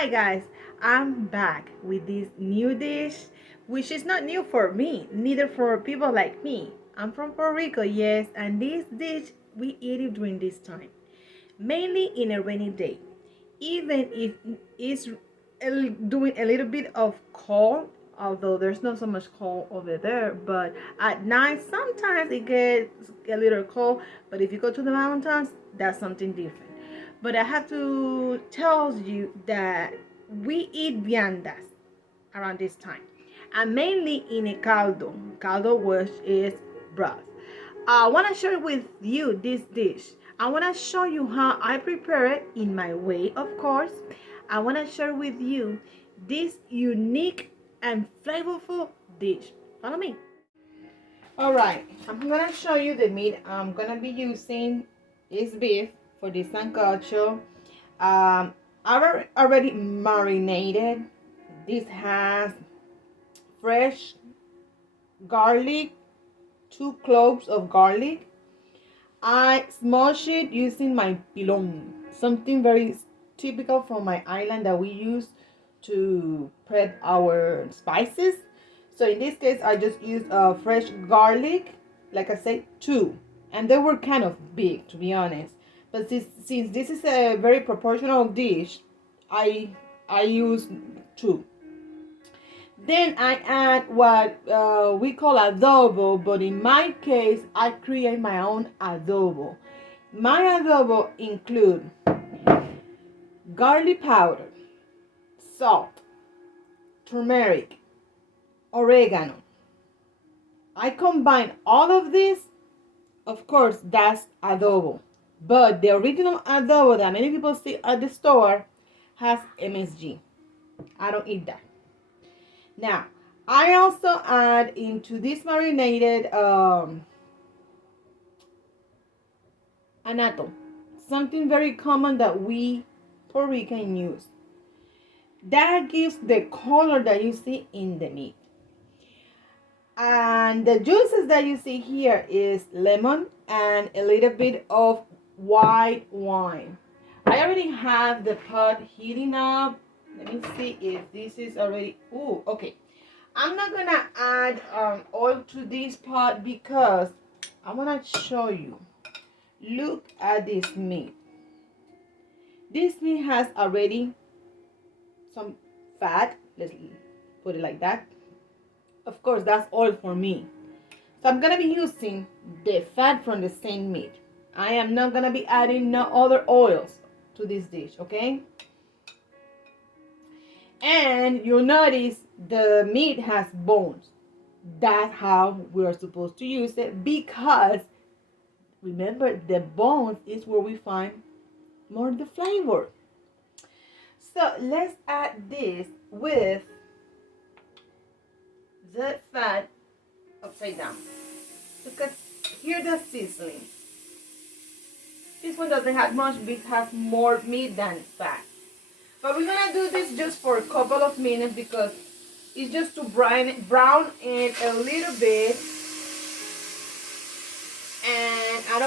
Hi guys, I'm back with this new dish, which is not new for me, neither for people like me. I'm from Puerto Rico, yes, and this dish we eat it during this time, mainly in a rainy day. Even if it's doing a little bit of cold, although there's not so much cold over there, but at night sometimes it gets a little cold. But if you go to the mountains, that's something different. But I have to tell you that we eat viandas around this time, and mainly in a caldo, which is broth. I want to share with you this dish. I want to show you how I prepare it in my way, of course. I want to share with you this unique and flavorful dish. Follow me. All right, I'm gonna show you the meat I'm gonna be using. Is beef for this sancocho. I already marinated. This has fresh garlic, 2 cloves of garlic. I smash it using my pilon, something very typical from my island that we use to prep our spices. So in this case, I just used fresh garlic, like I said, 2, and they were kind of big, to be honest. But since this is a very proportional dish, I I use 2. Then I add what we call adobo, but in my case, I create my own adobo. My adobo include garlic powder, salt, turmeric, oregano. I combine all of this. Of course, that's adobo. But the original adobo that many people see at the store has MSG. I don't eat that. Now, I also add into this marinated anato, something very common that we Puerto Rican use. That gives the color that you see in the meat. And the juices that you see here is lemon and a little bit of white wine. I already have the pot heating up. Let me see if this is already. Ooh, okay. I'm not gonna add oil to this pot because I wanna show you. Look at this meat. This meat has already some fat. Let's put it like that. Of course, that's oil for me. So I'm gonna be using the fat from the same meat. I am not gonna be adding no other oils to this dish, okay? And you'll notice the meat has bones. That's how we're supposed to use it, because remember, the bones is where we find more of the flavor. So let's add this with the fat upside down, because here the seasoning. This one doesn't have much, but it has more meat than fat. But we're gonna do this just for a couple of minutes because it's just to brown it a little bit, and I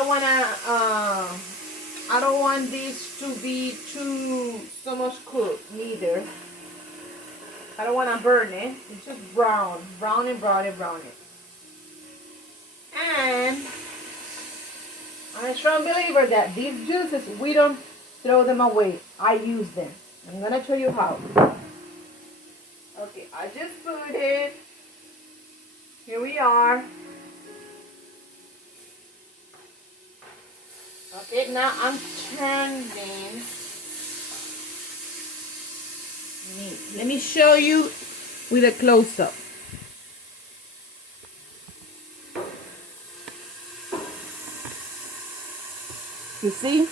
don't want this to be so much cooked neither. I don't want to burn it. It's just brown it. And I'm a strong believer that these juices, we don't throw them away. I use them. I'm gonna show you how. Okay, I just put it. Here we are. Okay, now I'm turning meat. Let me show you with a close-up. You see?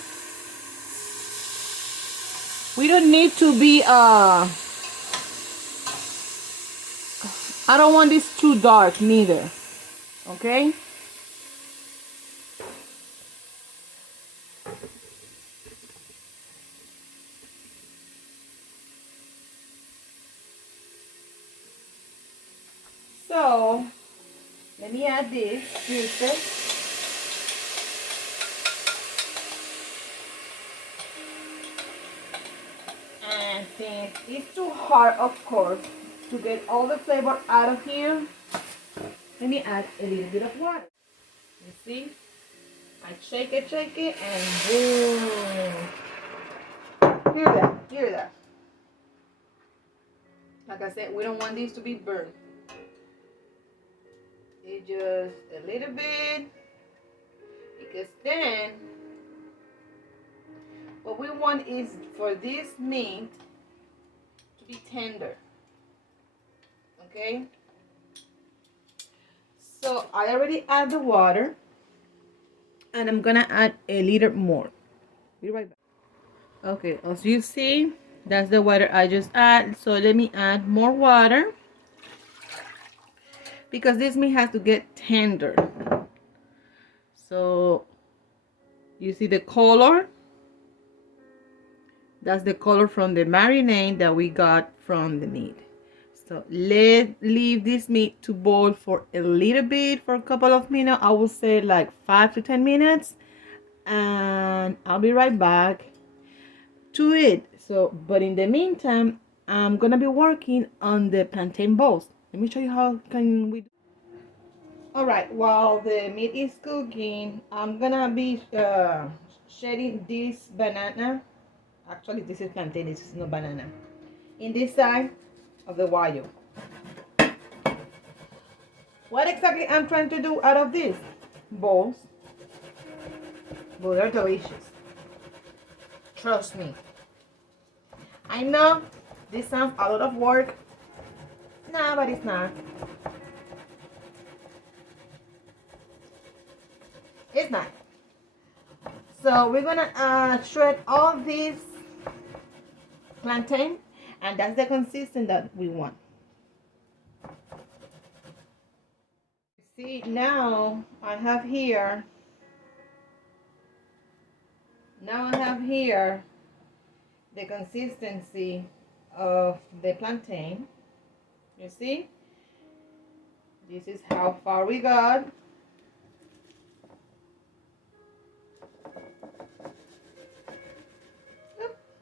We don't need to be I don't want this too dark neither. Okay? So, let me add this juices. And since it's too hard, of course, to get all the flavor out of here, let me add a little bit of water. You see? I shake it, and boom. Hear that, hear that. Like I said, we don't want these to be burnt. It's just a little bit, because then what we want is for this meat to be tender. Okay? So I already add the water, and I'm gonna add a little more. Be right back. Okay, as you see, that's the water I just add. So let me add more water, because this meat has to get tender. So you see the color? That's the color from the marinade that we got from the meat. So leave this meat to boil for a little bit, for a couple of minutes. I will say like 5 to 10 minutes, and I'll be right back to it. So, but in the meantime, I'm gonna be working on the plantain balls. Let me show you how can we do. All right, while the meat is cooking, I'm gonna be shredding this banana. Actually, this is plantain, this is no banana. In this side of the wire. What exactly I'm trying to do out of this? Balls. But they're delicious. Trust me. I know this sounds a lot of work. No, but it's not. It's not. So we're gonna shred all these plantain, and that's the consistency that we want. See, now I have here the consistency of the plantain. You see, this is how far we got.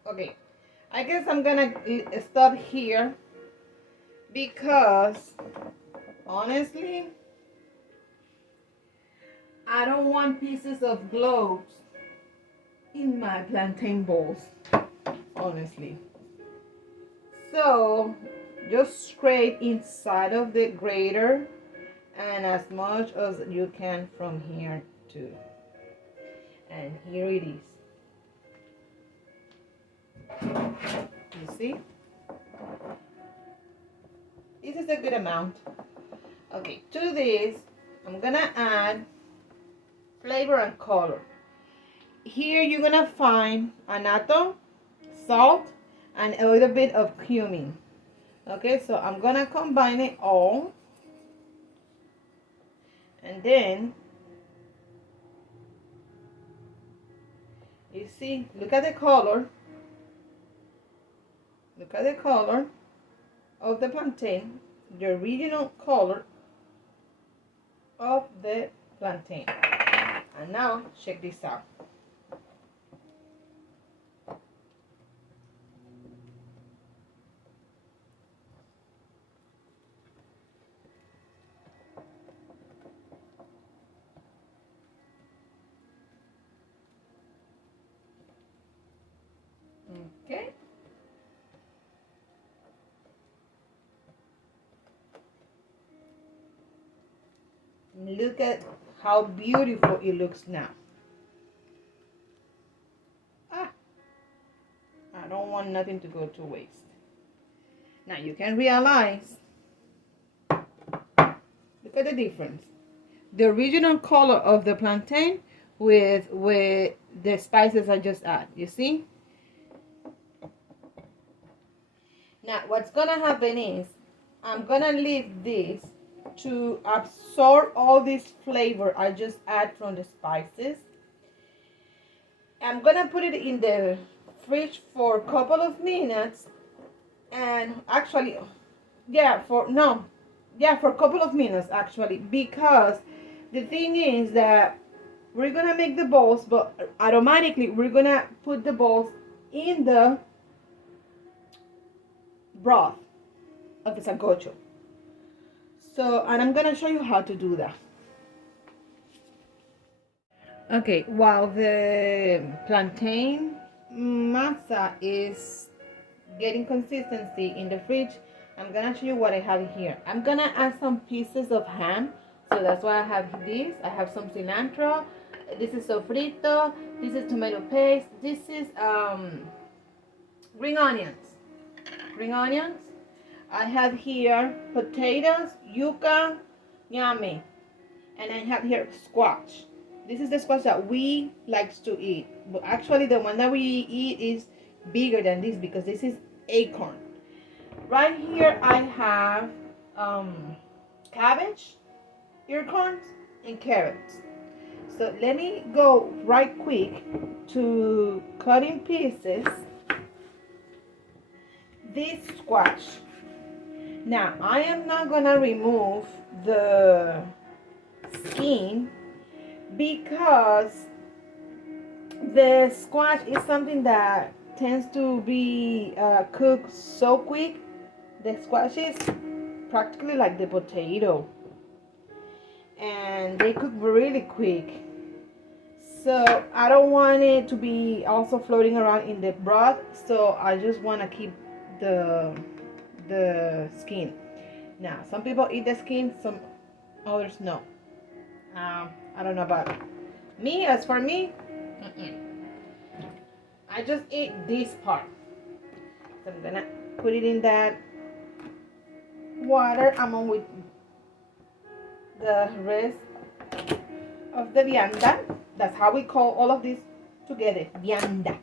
Okay, I guess I'm gonna stop here, because honestly I don't want pieces of globes in my plantain balls, honestly. So just scrape inside of the grater, and as much as you can from here too. And here it is. You see? This is a good amount. Okay, to this I'm gonna add flavor and color. Here you're gonna find annatto, salt, and a little bit of cumin. Okay, so I'm gonna combine it all, and then you see, look at the color. Look at the color of the plantain, the original color of the plantain. And now check this out. Okay. Look at how beautiful it looks now. I don't want nothing to go to waste. Now you can realize, look at the difference. The original color of the plantain with the spices I just add. You see? Now what's gonna happen is I'm gonna leave this to absorb all this flavor I just add from the spices. I'm gonna put it in the fridge for a couple of minutes, and actually for a couple of minutes actually, because the thing is that we're gonna make the balls, but automatically we're gonna put the balls in the broth of the sancocho. So, and I'm gonna show you how to do that. Okay, while the plantain masa is getting consistency in the fridge, I'm gonna show you what I have here. I'm gonna add some pieces of ham, so that's why I have this. I have some cilantro. This is sofrito. This is tomato paste. This is green onions. Green onions. I have here potatoes, yuca, yummy, and I have here squash. This is the squash that we likes to eat, but actually the one that we eat is bigger than this because this is acorn. Right here I have cabbage, acorns, and carrots. So let me go right quick to cut in pieces this squash. Now I am not gonna remove the skin because the squash is something that tends to be cooked so quick. The squash is practically like the potato, and they cook really quick. So I don't want it to be also floating around in the broth, so I just want to keep the skin. Now some people eat the skin, some others no. I don't know about it. Me, as for me, I just eat this part. So I'm gonna put it in that water. I'm on with the rest of the vianda. That's how we call all of this together, vianda.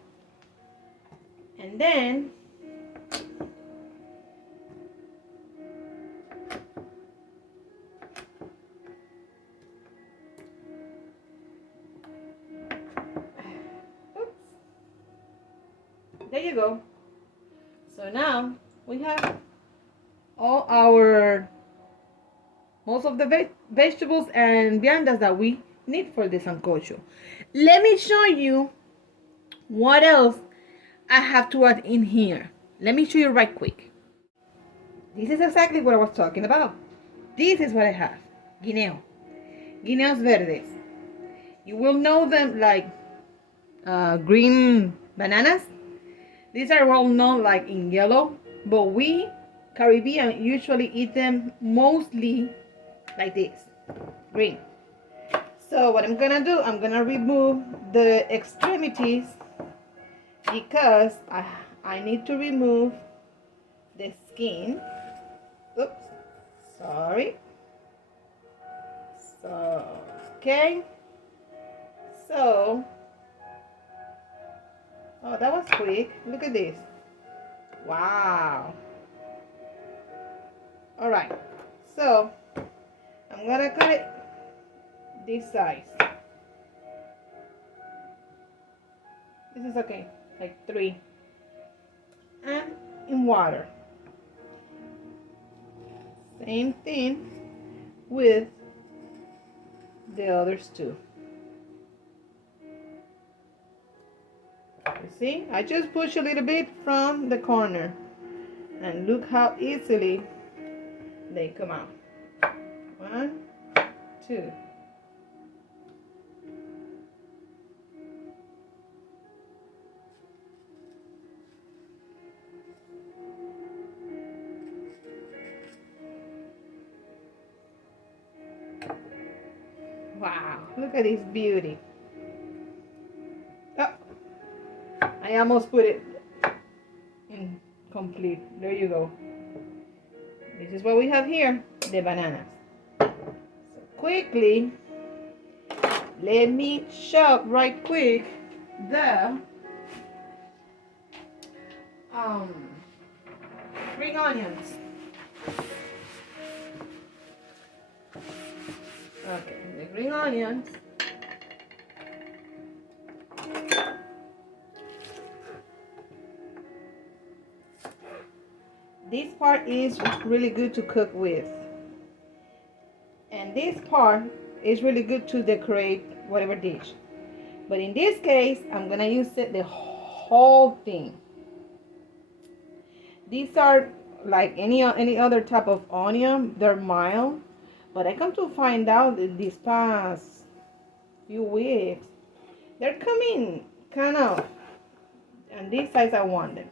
And then there you go. So now we have all our most of the vegetables and viandas that we need for the sancocho. Let me show you what else I have to add in here. Let me show you right quick. This is exactly what I was talking about. This is what I have. Guineo. Guineos verdes. You will know them like green bananas. These are well known like in yellow, but we Caribbean usually eat them mostly like this, green. So what I'm gonna do, I'm gonna remove the extremities because I need to remove the skin. Oops, sorry. So, okay. So, oh, that was quick. Look at this. Wow. All right. So, I'm gonna cut it this size. This is okay, like 3. And in water. Same thing with the others too. You see, I just push a little bit from the corner and look how easily they come out. 1, 2. Wow, look at this beauty. Oh, I almost put it in complete. There you go. This is what we have here, the bananas. So quickly, let me chop right quick the green onions. Okay, the green onions. This part is really good to cook with. And this part is really good to decorate whatever dish. But in this case, I'm gonna use it the whole thing. These are like any other type of onion. They're mild, but I come to find out that these past few weeks they're coming kind of, and this size I want them.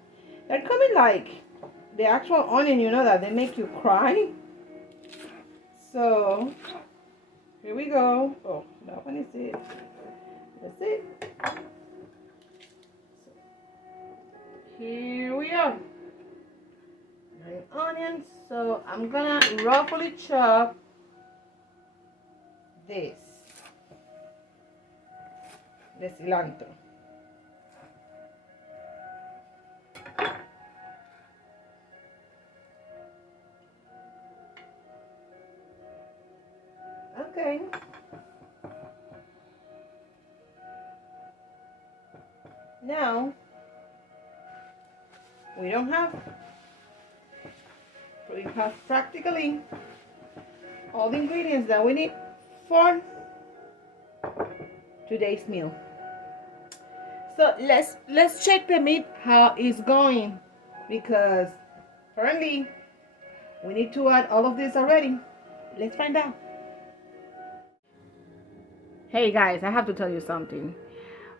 They're coming like the actual onion, you know, that they make you cry. So here we go. Oh, that one is it. That's it. Here we are. Onions. So I'm gonna roughly chop this, the cilantro. Okay. Now we have practically all the ingredients that we need for today's meal. So let's check the meat how it's going, because apparently we need to add all of this already. Let's find out. Hey guys, I have to tell you something.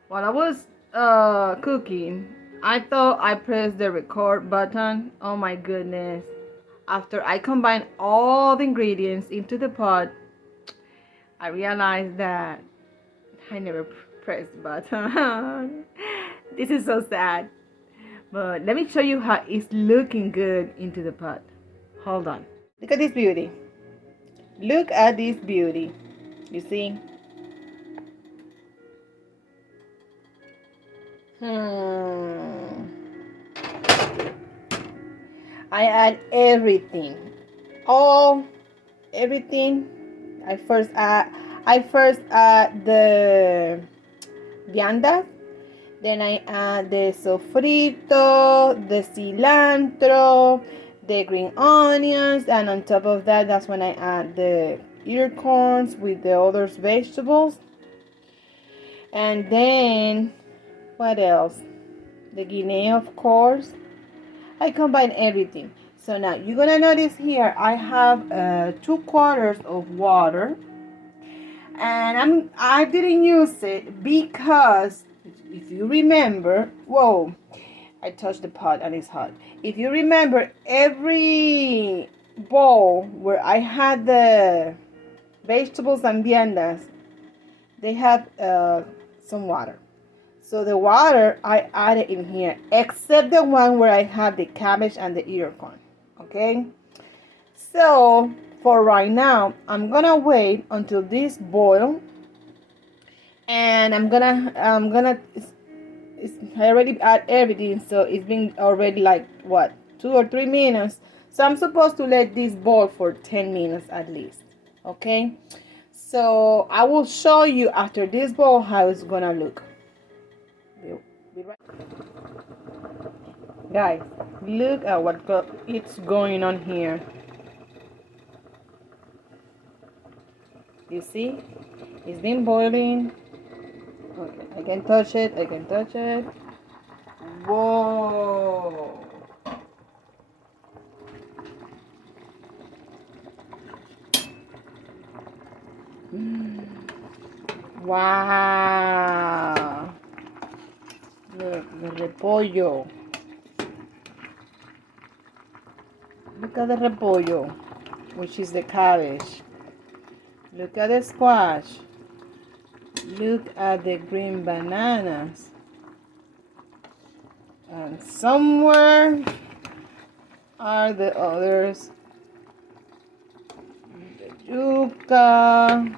While I was cooking, I thought I pressed the record button. Oh my goodness. After I combined all the ingredients into the pot, I realized that I never pressed the button. This is so sad. But let me show you how it's looking good into the pot. Hold on. Look at this beauty. Look at this beauty. You see? I add everything. Everything. I first add the viandas. Then I add the sofrito, the cilantro, the green onions, and on top of that, that's when I add the ear corns with the other vegetables. And then, what else? The guinea, of course. I combine everything. So now you're gonna notice here I have 2/4 of water, and I didn't use it because if you remember, whoa, I touched the pot and it's hot. If you remember, every bowl where I had the vegetables and viandas, they have some water. So the water I added in here, except the one where I have the cabbage and the ear corn. Okay. So for right now, I'm gonna wait until this boil, and I already add everything, so it's been already like what, 2 or 3 minutes. So I'm supposed to let this boil for 10 minutes at least. Okay. So I will show you after this boil how it's gonna look. Guys, look at it's going on here. You see, it's been boiling. Okay, I can touch it. Whoa. Wow. Look, the repollo. Look at the repollo, which is the cabbage. Look at the squash. Look at the green bananas. And somewhere are the others. The yuca.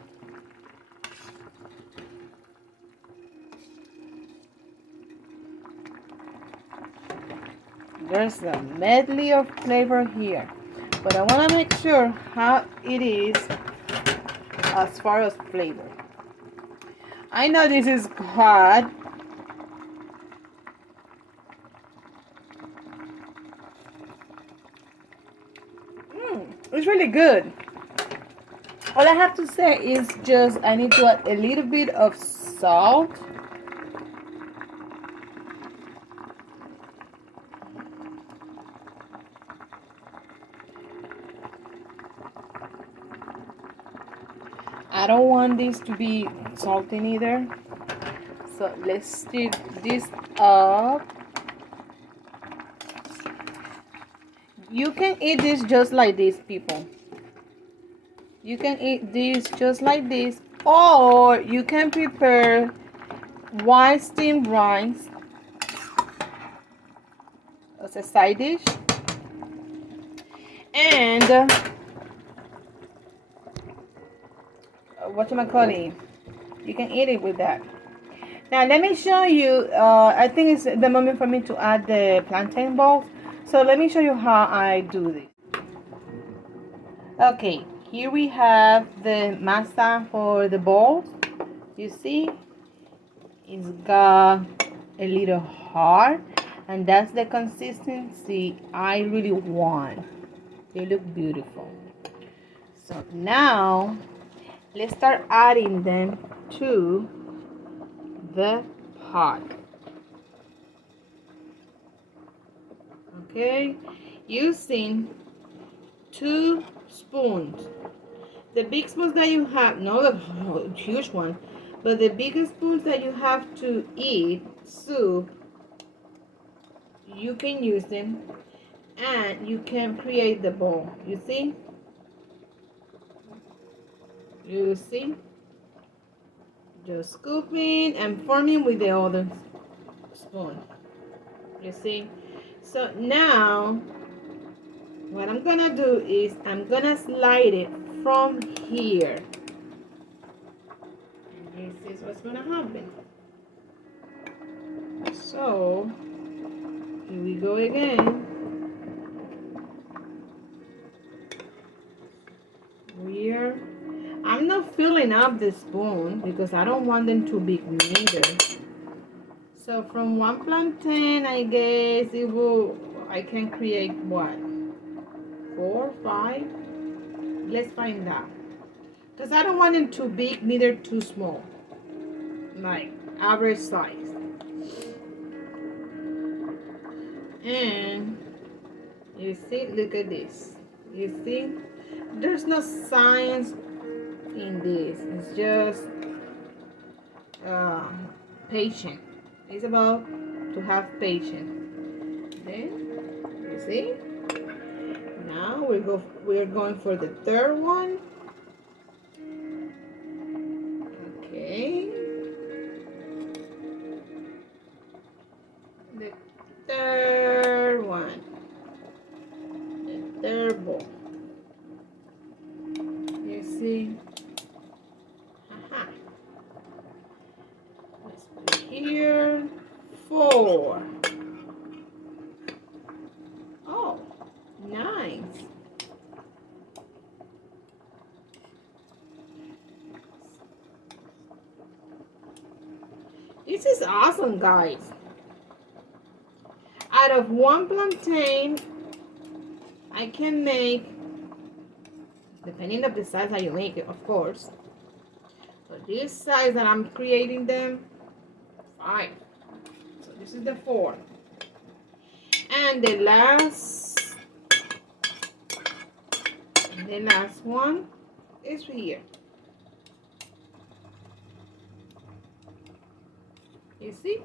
There's a medley of flavor here, but I want to make sure how it is as far as flavor. I know this is hot. It's really good. All I have to say is just I need to add a little bit of salt. I don't want this to be salty either. So let's stir this up. You can eat this just like this, people. You can eat this just like this, or you can prepare white steamed rice as a side dish, and whatchamacallit, you can eat it with that. Now let me show you, I think it's the moment for me to add the plantain balls. So let me show you how I do this. Okay, here we have the masa for the balls. You see, it's got a little hard, and that's the consistency I really want. They look beautiful. So now let's start adding them to the pot. Okay, using 2 spoons. The big spoons that you have, not the huge one, but the biggest spoons that you have to eat soup, you can use them, and you can create the bowl. You see? You see? Just scooping and forming with the other spoon. You see? So now what I'm gonna do is I'm gonna slide it from here. And this is what's gonna happen. So here we go again. I'm not filling up the spoon because I don't want them too big neither. So from 1 plantain, I guess I can create what? 4, 5? Let's find out. Because I don't want them too big, neither too small. Like average size. And you see, look at this. You see, there's no science in this. It's just patient. It's about to have patience. Then you see. Now we're going for the third one. Okay. The third one. The third bowl. You see. Let's put here 4. Oh, nice. This is awesome, guys. Out of 1 plantain, I can make, depending on the size that you make it, of course. But this size that I'm creating them, 5. So this is the 4. And the last one is here. You see?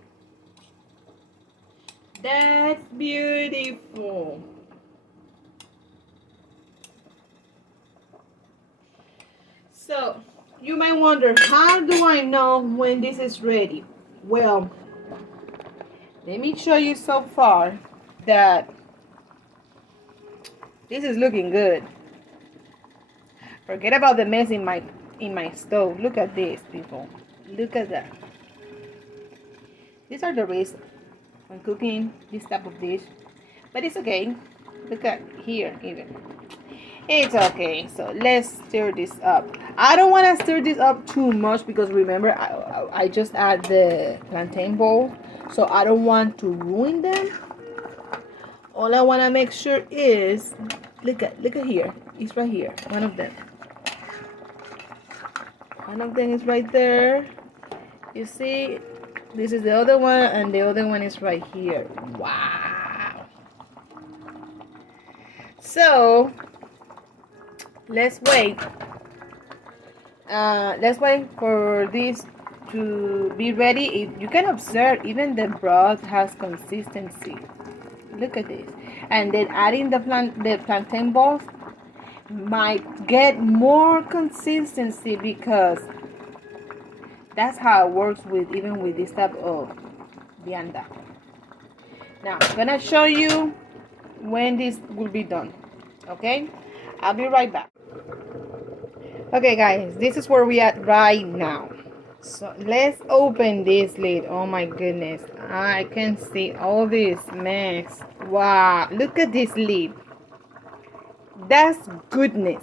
That's beautiful. So you might wonder, how do I know when this is ready? Well, let me show you so far that this is looking good. Forget about the mess in my stove. Look at this, people. Look at that. These are the risks when cooking this type of dish, but it's okay. Look at here, even. It's okay. So let's stir this up. I don't want to stir this up too much because remember I just add the plantain bowl, so I don't want to ruin them. All I want to make sure is look at here. It's right here. One of them is right there. You see, this is the other one, and the other one is right here. Wow. So let's wait let's wait for this to be ready. You can observe even the broth has consistency. Look at this. And then adding the plantain balls might get more consistency, because that's how it works with even with this type of vianda. Now I'm gonna show you when this will be done. Okay, I'll be right back. Okay guys, this is where we at right now. So let's open this lid. Oh my goodness, I can see all this mess. Wow, look at this lid. That's goodness.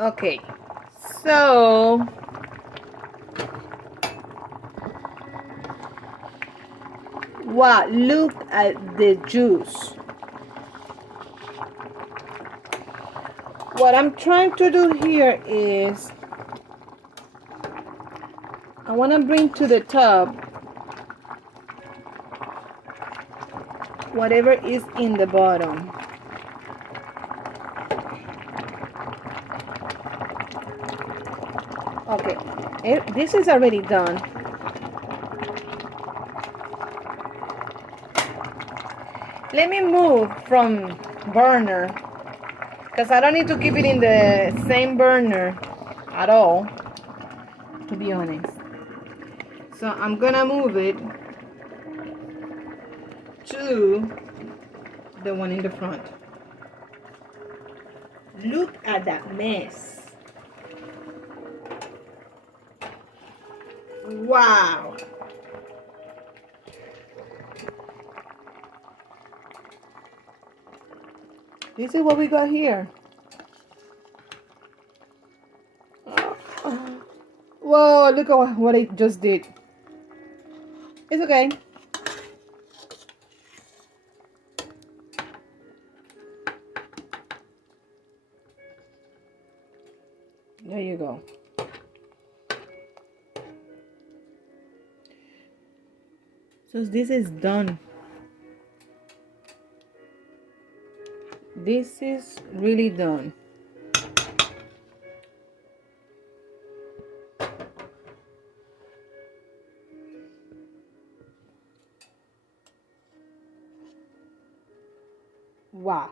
Okay, so wow, look at the juice. What I'm trying to do here is I want to bring to the top whatever is in the bottom. Okay, this is already done. Let me move from burner, because I don't need to keep it in the same burner at all, to be honest. So I'm gonna move it to the one in the front. Look at that mess. Wow. This is what we got here. Whoa, look at what I just did. It's okay. There you go. So this is done. This is really done. Wow.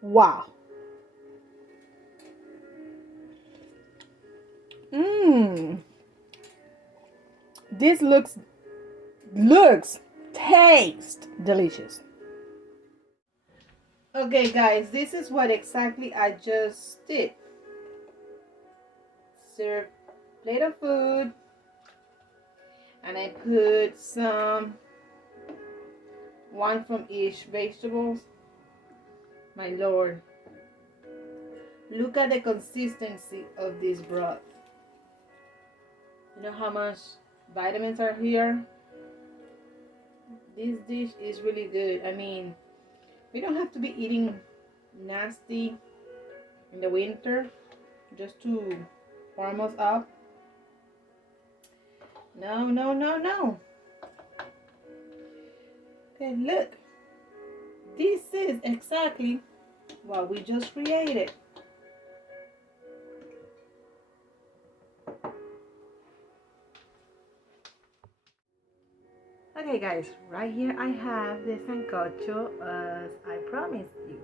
Wow. This tastes delicious. Okay guys, this is what exactly I just did. Serve plate of food, and I put one from each vegetables. My lord, look at the consistency of this broth. You know how much vitamins are here? This dish is really good. I mean, we don't have to be eating nasty in the winter just to warm us up. No, no, no, no. Okay, look. This is exactly what we just created. Okay guys, right here I have the Sancocho as I promised you.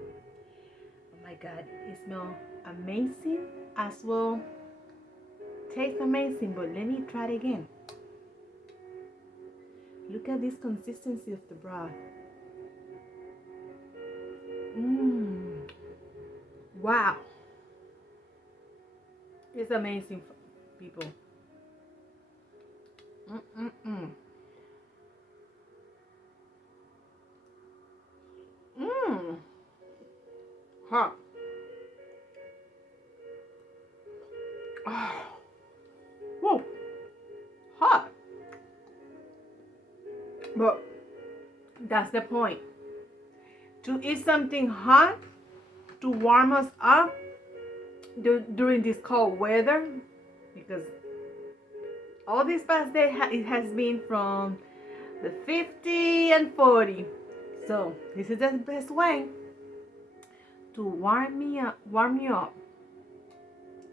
Oh my god, it smells amazing as well. Tastes amazing, but let me try it again. Look at this consistency of the broth. Wow. It's amazing, people. Hot. Oh. Whoa. Hot. But that's the point. To eat something hot to warm us up during this cold weather, because all this past day it has been from the 50 and 40. So this is the best way to warm you up.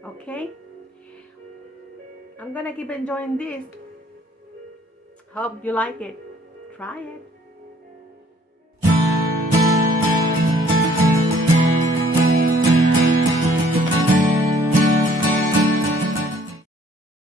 Okay? I'm gonna keep enjoying this. Hope you like it. Try it.